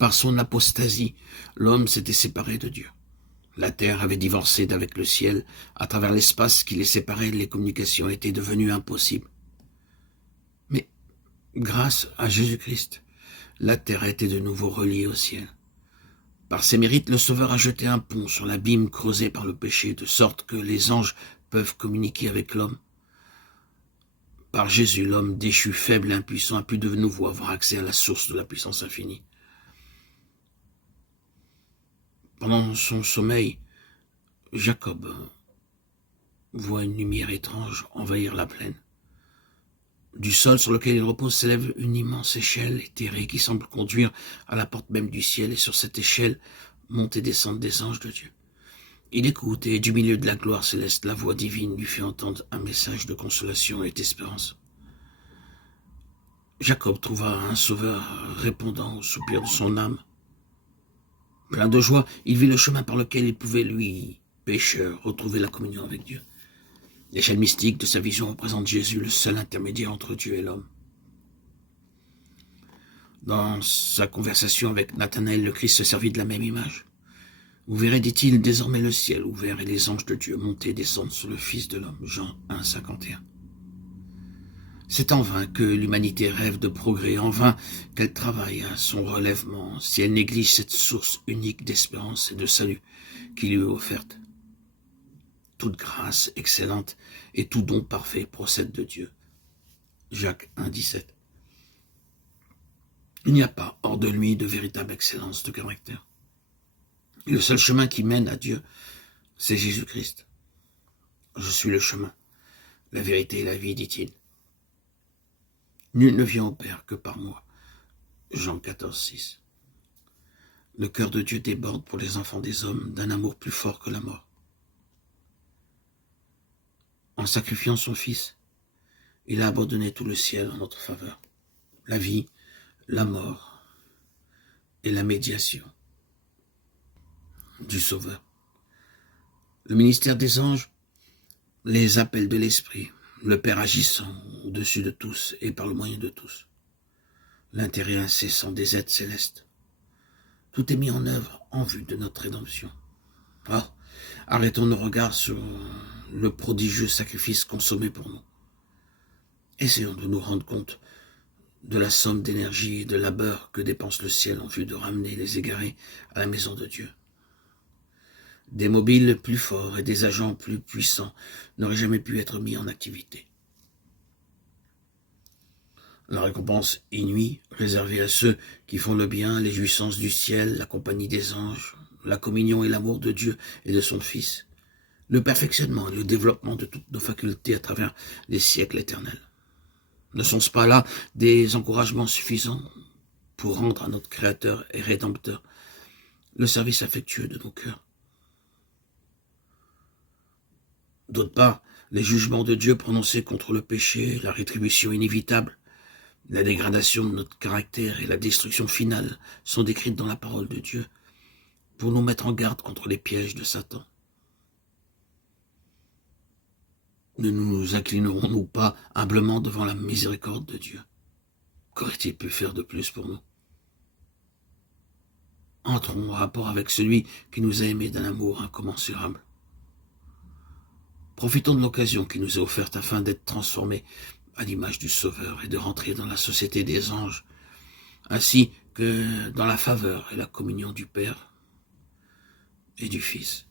Par son apostasie, l'homme s'était séparé de Dieu. La terre avait divorcé d'avec le ciel. À travers l'espace qui les séparait, les communications étaient devenues impossibles. Mais grâce à Jésus-Christ, la terre a été de nouveau reliée au ciel. Par ses mérites, le Sauveur a jeté un pont sur l'abîme creusé par le péché, de sorte que les anges peuvent communiquer avec l'homme. Par Jésus, l'homme déchu, faible et impuissant a pu de nouveau avoir accès à la source de la puissance infinie. Pendant son sommeil, Jacob voit une lumière étrange envahir la plaine. Du sol sur lequel il repose s'élève une immense échelle éthérée qui semble conduire à la porte même du ciel, et sur cette échelle montent et descendent des anges de Dieu. Il écoute, et du milieu de la gloire céleste, la voix divine lui fait entendre un message de consolation et d'espérance. Jacob trouva un sauveur répondant au soupir de son âme. Plein de joie, il vit le chemin par lequel il pouvait, lui, pécheur, retrouver la communion avec Dieu. L'échelle mystique de sa vision représente Jésus, le seul intermédiaire entre Dieu et l'homme. Dans sa conversation avec Nathanaël, le Christ se servit de la même image. Vous verrez, dit-il, désormais le ciel ouvert et les anges de Dieu monter et descendre sur le Fils de l'homme. Jean 1, 51. C'est en vain que l'humanité rêve de progrès, en vain qu'elle travaille à son relèvement, si elle néglige cette source unique d'espérance et de salut qui lui est offerte. Toute grâce excellente et tout don parfait procède de Dieu. Jacques 1, 17. Il n'y a pas hors de lui de véritable excellence de caractère. Et le seul chemin qui mène à Dieu, c'est Jésus-Christ. Je suis le chemin, la vérité et la vie, dit-il. Nul ne vient au Père que par moi. Jean 14, 6. Le cœur de Dieu déborde pour les enfants des hommes d'un amour plus fort que la mort. En sacrifiant son Fils, il a abandonné tout le ciel en notre faveur. La vie, la mort et la médiation du Sauveur. Le ministère des anges, les appels de l'Esprit, le Père agissant au-dessus de tous et par le moyen de tous. L'intérêt incessant des êtres célestes. Tout est mis en œuvre en vue de notre rédemption. Ah, arrêtons nos regards sur le prodigieux sacrifice consommé pour nous. Essayons de nous rendre compte de la somme d'énergie et de labeur que dépense le ciel en vue de ramener les égarés à la maison de Dieu. Des mobiles plus forts et des agents plus puissants n'auraient jamais pu être mis en activité. La récompense inouïe, réservée à ceux qui font le bien, les jouissances du ciel, la compagnie des anges, la communion et l'amour de Dieu et de son Fils, le perfectionnement et le développement de toutes nos facultés à travers les siècles éternels. Ne sont-ce pas là des encouragements suffisants pour rendre à notre Créateur et Rédempteur le service affectueux de nos cœurs? D'autre part, les jugements de Dieu prononcés contre le péché, la rétribution inévitable, la dégradation de notre caractère et la destruction finale sont décrites dans la parole de Dieu pour nous mettre en garde contre les pièges de Satan. Ne nous inclinerons-nous pas humblement devant la miséricorde de Dieu? Qu'aurait-il pu faire de plus pour nous? Entrons en rapport avec celui qui nous a aimés d'un amour incommensurable. Profitons de l'occasion qui nous est offerte afin d'être transformés à l'image du Sauveur et de rentrer dans la société des anges, ainsi que dans la faveur et la communion du Père et du Fils.